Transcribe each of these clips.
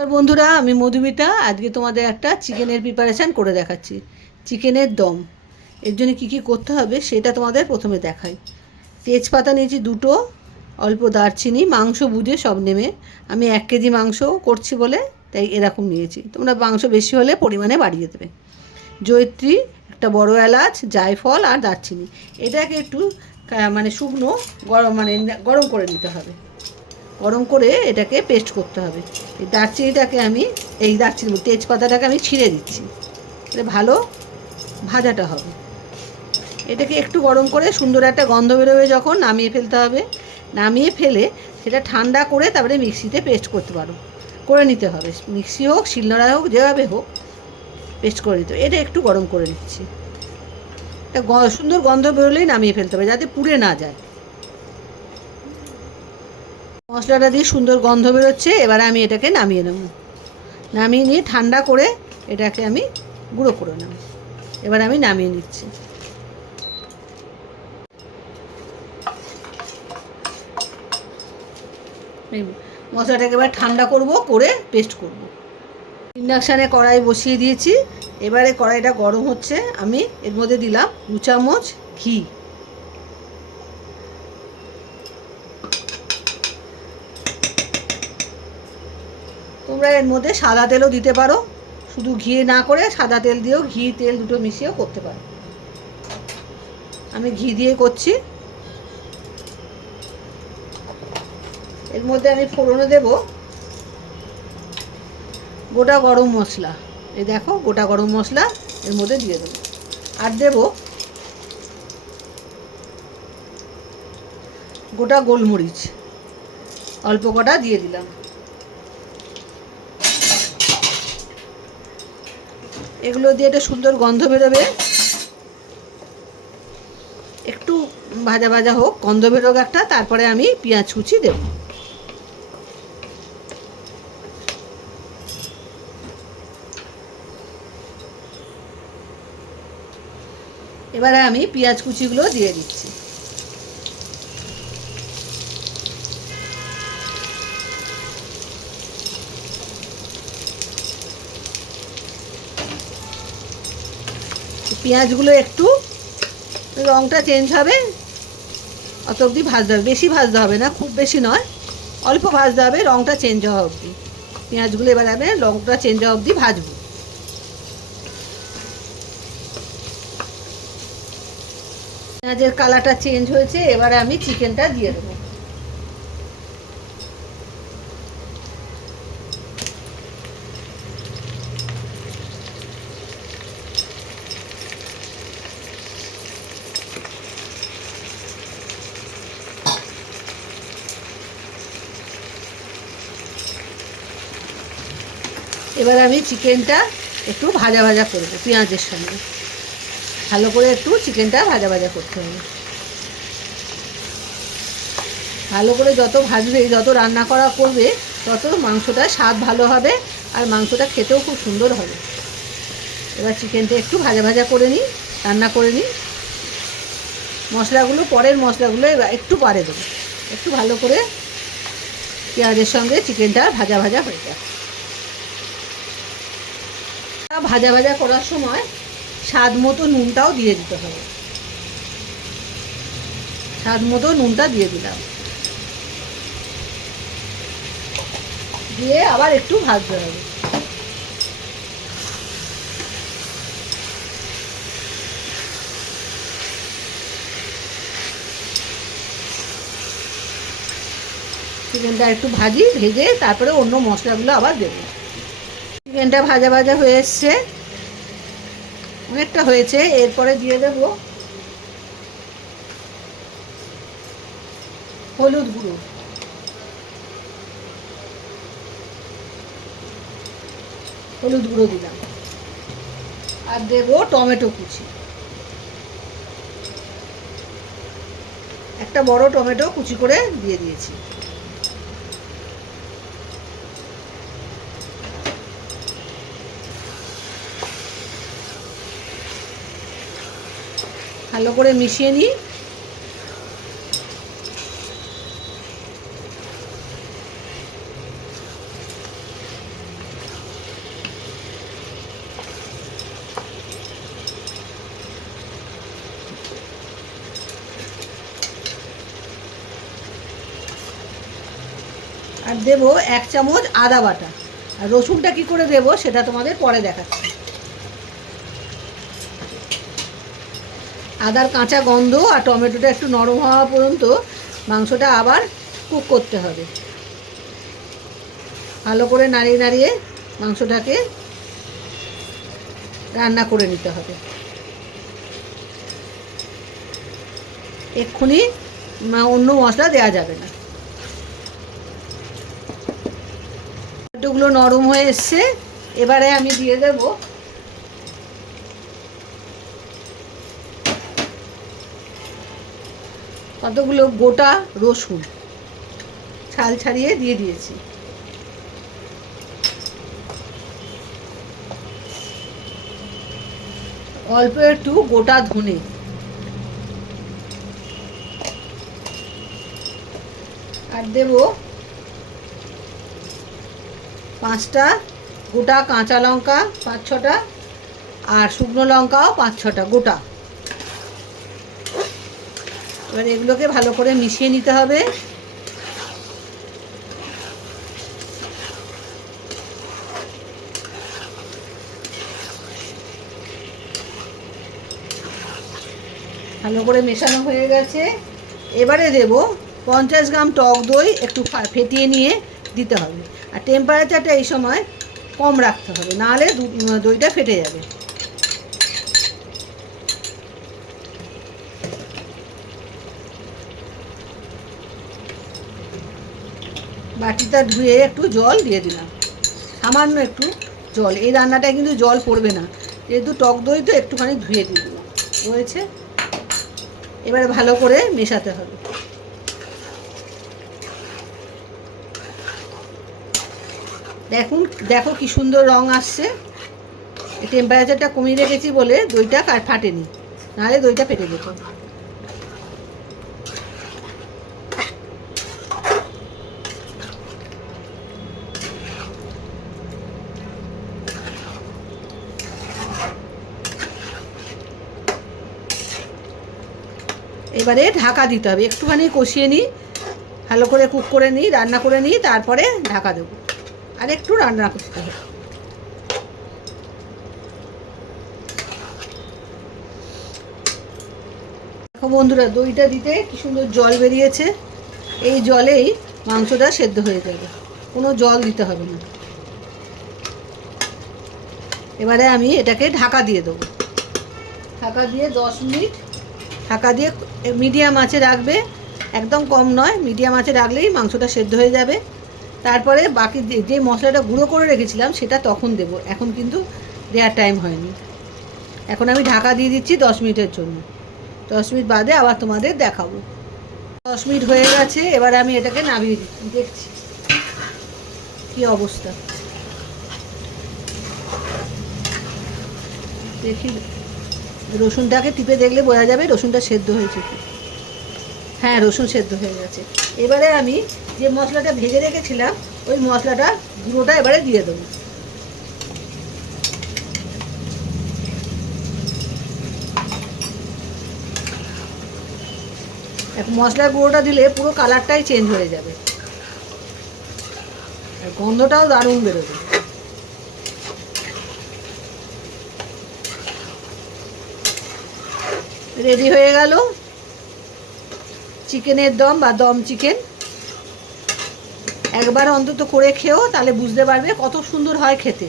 আর বন্ধুরা, আমি মধুমিতা। আজকে তোমাদের একটা চিকেনের প্রিপারেশান করে দেখাচ্ছি, চিকেনের দম। এর জন্য কী কী করতে হবে সেটা তোমাদের প্রথমে দেখাই। তেজপাতা নিয়েছি দুটো, অল্প দারচিনি, মাংস বুঝে সব নেমে। আমি 1 কেজি মাংস করছি বলে তাই এরকম নিয়েছি, তোমরা মাংস বেশি হলে পরিমাণে বাড়িয়ে দেবে। জয়িত্রী, একটা বড় এলাচ, জায়ফল আর দারচিনি। এটাকে একটু শুকনো গরম করে নিতে হবে। গরম করে এটাকে পেস্ট করতে হবে। এই দারচিনিটাকে আমি তেজপাতাটাকে আমি ছিঁড়ে দিচ্ছি, এটা ভালো ভাজাটা হবে। এটাকে একটু গরম করে সুন্দর একটা গন্ধ বেরোবে যখন নামিয়ে ফেলতে হবে। নামিয়ে ফেলে সেটা ঠান্ডা করে তারপরে মিক্সিতে পেস্ট করে নিতে হবে। মিক্সি হোক, শিলনোড়া হোক, যেভাবে হোক পেস্ট করে নিতে হবে। এটা একটু গরম করে নিচ্ছি। একটা সুন্দর গন্ধ বেরোলেই নামিয়ে ফেলতে হবে, যাতে পুড়ে না যায়। মশলাটা দিয়ে সুন্দর গন্ধ বেরোচ্ছে, এবার আমি এটাকে নামিয়ে নেব। নামিয়ে নিয়ে ঠান্ডা করে এটাকে আমি গুঁড়ো করে নেব। এবার আমি নামিয়ে নিচ্ছি। মশলাটাকে এবার ঠান্ডা করে পেস্ট করব। ইন্ডাকশানে কড়াই বসিয়ে দিয়েছি। এবারে কড়াইটা গরম হচ্ছে, আমি এর মধ্যে দিলাম 2 চামচ ঘি। তোমরা এর মধ্যে সাদা তেলও দিতে পারো, শুধু ঘি না করে সাদা তেল দিয়েও, ঘি তেল দুটো মিশিয়েও করতে পারো। আমি ঘি দিয়ে করছি। এর মধ্যে আমি ফোড়নে দেব গোটা গরম মশলা। এই দেখো, গোটা গরম মশলা এর মধ্যে দিয়ে দেবো। আর দেব গোটা গোলমরিচ, অল্প কটা দিয়ে দিলাম। এগুলো দিয়ে একটা সুন্দর গন্ধ বেরোবে। একটু ভাজা ভাজা হোক, গন্ধ বেরোক একটা, তারপরে আমি পেঁয়াজ কুচি দেব। এবারে আমি পেঁয়াজ কুচিগুলো দিয়ে দিচ্ছি। পেঁয়াজগুলো একটু রঙটা চেঞ্জ হবে, অত অবধি ভাজতে হবে। বেশি ভাজতে হবে না, খুব বেশি নয়, অল্প ভাজতে হবে, রঙটা চেঞ্জ হওয়া অবধি। পেঁয়াজগুলো এবার আমি রঙটা চেঞ্জ হওয়া অবধি ভাজবো। পেঁয়াজের কালারটা চেঞ্জ হয়েছে, এবারে আমি চিকেনটা দিয়ে দেবো। এবার আমি চিকেনটা একটু ভাজা ভাজা করব পেঁয়াজের সঙ্গে। ভালো করে একটু চিকেনটা ভাজা ভাজা করতে হবে। ভালো করে যত ভাজবে, যত রান্না করবে, তত মাংসটা স্বাদ ভালো হবে আর মাংসটা খেতেও খুব সুন্দর হবে। এবার চিকেনটা একটু ভাজা ভাজা করে নিই, রান্না করে নিই। মশলাগুলো পরের মশলাগুলো এবার একটু বাড়ে দেবো, একটু ভালো করে পেঁয়াজের সঙ্গে চিকেনটা ভাজা ভাজা হয়ে যায়। ভাজা ভাজা করার সময় স্বাদ মতো নুনটাও দিয়ে দিতে হবে। স্বাদ মতো নুনটা দিয়ে দিলাম, দিয়ে আবার একটু ভাজতে হবে। চিকেনটা একটু ভেজে তারপরে অন্য মশলাগুলো আবার দেবো। চিকেনটা ভাজা ভাজা হয়ে এসছে, অনেকটা হয়েছে। এরপরে দিয়ে দেব হলুদ গুঁড়ো, দিলাম। আর দেব টমেটো কুচি, একটা বড় টমেটো কুচি করে দিয়ে দিয়েছি। ভালো করে মিশিয়ে নিই। আর দেবো 1 চামচ আদা বাটা। আর রসুনটা কী করে দেবো সেটা তোমাদের পরে দেখাচ্ছি। আদার কাঁচা গন্ধ আর টমেটোটা একটু নরম হওয়া পর্যন্ত মাংসটা আবার কুক করতে হবে। ভালো করে নাড়িয়ে নাড়িয়ে মাংসটাকে রান্না করে নিতে হবে। এক্ষুনি অন্য মশলা দেওয়া যাবে না। টমেটোগুলো নরম হয়ে এসছে, এবারে আমি দিয়ে দেব কতগুলো গোটা রসুন ছাল ছাড়িয়ে দিয়ে দিয়েছি। অল্প একটু গোটা ধনে, আর দেব 5টা গোটা কাঁচা লঙ্কা, 5-6টা, আর শুকনো লঙ্কাও 5-6টা গোটা। এবার এগুলোকে ভালো করে মিশিয়ে নিতে হবে। ভালো করে মেশানো হয়ে গেছে। এবারে দেব 50 গ্রাম টক দই, একটু ফেটিয়ে নিয়ে দিতে হবে। আর টেম্পারেচারটা এই সময় কম রাখতে হবে, নাহলে দইটা ফেটে যাবে। বাটিটা ধুয়ে একটু জল দিয়ে দিলাম, সামান্য একটু জল। এই রান্নাটায় কিন্তু জল পড়বে না, যেহেতু টক দই তো একটুখানি ধুয়ে দিয়ে দিলাম হয়েছে। এবারে ভালো করে মেশাতে হবে। দেখো কি সুন্দর রং আসছে। এই টেম্পারেচারটা কমিয়ে রেখেছি বলে দইটা ফাটেনি, নাহলে দইটা ফেটে যেত। এবারে ঢাকা দিতে হবে, একটুখানি কষিয়ে নিই, ভালো করে কুক করে নিই, রান্না করে নিই, তারপরে ঢাকা দেবো। আর একটু রান্না করতে হবে। দেখো বন্ধুরা, দইটা দিতে কি সুন্দর জল বেরিয়েছে। এই জলেই মাংসটা সেদ্ধ হয়ে যাবে, কোনো জল দিতে হবে না। এবারে আমি এটাকে ঢাকা দিয়ে দেবো। ঢাকা দিয়ে 10 মিনিট ঢাকা দিয়ে মিডিয়াম আঁচে রাখবে, একদম কম নয়, মিডিয়াম আঁচে রাখলেই মাংসটা সেদ্ধ হয়ে যাবে। তারপরে বাকি যে মশলাটা গুঁড়ো করে রেখেছিলাম সেটা তখন দেব, এখন কিন্তু দেওয়ার টাইম হয়নি। এখন আমি ঢাকা দিয়ে দিচ্ছি 10 মিনিটের জন্য। 10 মিনিট বাদে আবার তোমাদের দেখাবো। 10 মিনিট হয়ে গেছে, এবারে আমি এটাকে নামিয়ে দেখছি কি অবস্থা। দেখি, রসুনটাকে টিপে দেখলে বোঝা যাবে রসুনটা সেদ্ধ হয়েছে কি। হ্যাঁ, রসুন সেদ্ধ হয়ে গেছে। এবারে আমি যে মশলাটা ভেজে রেখেছিলাম ওই মশলাটা গুঁড়োটা এবারে দিয়ে দেবো। মশলার গুঁড়োটা দিলে পুরো কালারটাই চেঞ্জ হয়ে যাবে, আর গন্ধটাও দারুণ বেরোবে। রেডি হয়ে গেল চিকেনের দম বা দম চিকেন। একবার অন্তত করে খেও, তাহলে বুঝতে পারবে কত সুন্দর হয় খেতে।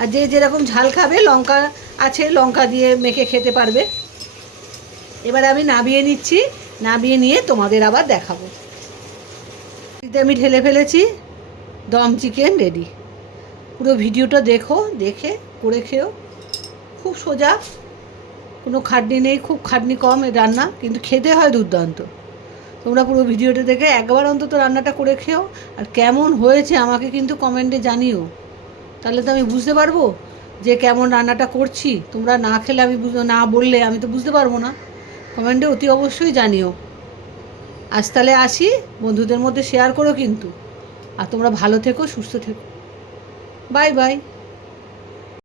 আর যে যেরকম ঝাল খাবে, লঙ্কা আছে, লঙ্কা দিয়ে মেখে খেতে পারবে। এবার আমি নামিয়ে নিচ্ছি, নামিয়ে নিয়ে তোমাদের আবার দেখাবো। আমি ঢেলে ফেলেছি, দম চিকেন রেডি। পুরো ভিডিওটা দেখো, দেখে করে খেও। খুব সোজা, কোনো খাটনি নেই, খুব খাটনি কম এই রান্না, কিন্তু খেতে হয় দুর্দান্ত। তোমরা পুরো ভিডিওটা দেখে একবার অন্তত রান্নাটা করে খেও, আর কেমন হয়েছে আমাকে কিন্তু কমেন্টে জানিও। তাহলে তো আমি বুঝতে পারবো যে কেমন রান্নাটা করছি। তোমরা না খেলে আমি না বললে আমি তো বুঝতে পারবো না। কমেন্টে অতি অবশ্যই জানিও। আজ তাহলে আসি, বন্ধুদের মধ্যে শেয়ার করো কিন্তু। আর তোমরা ভালো থেকো, সুস্থ থেকো। Bye bye.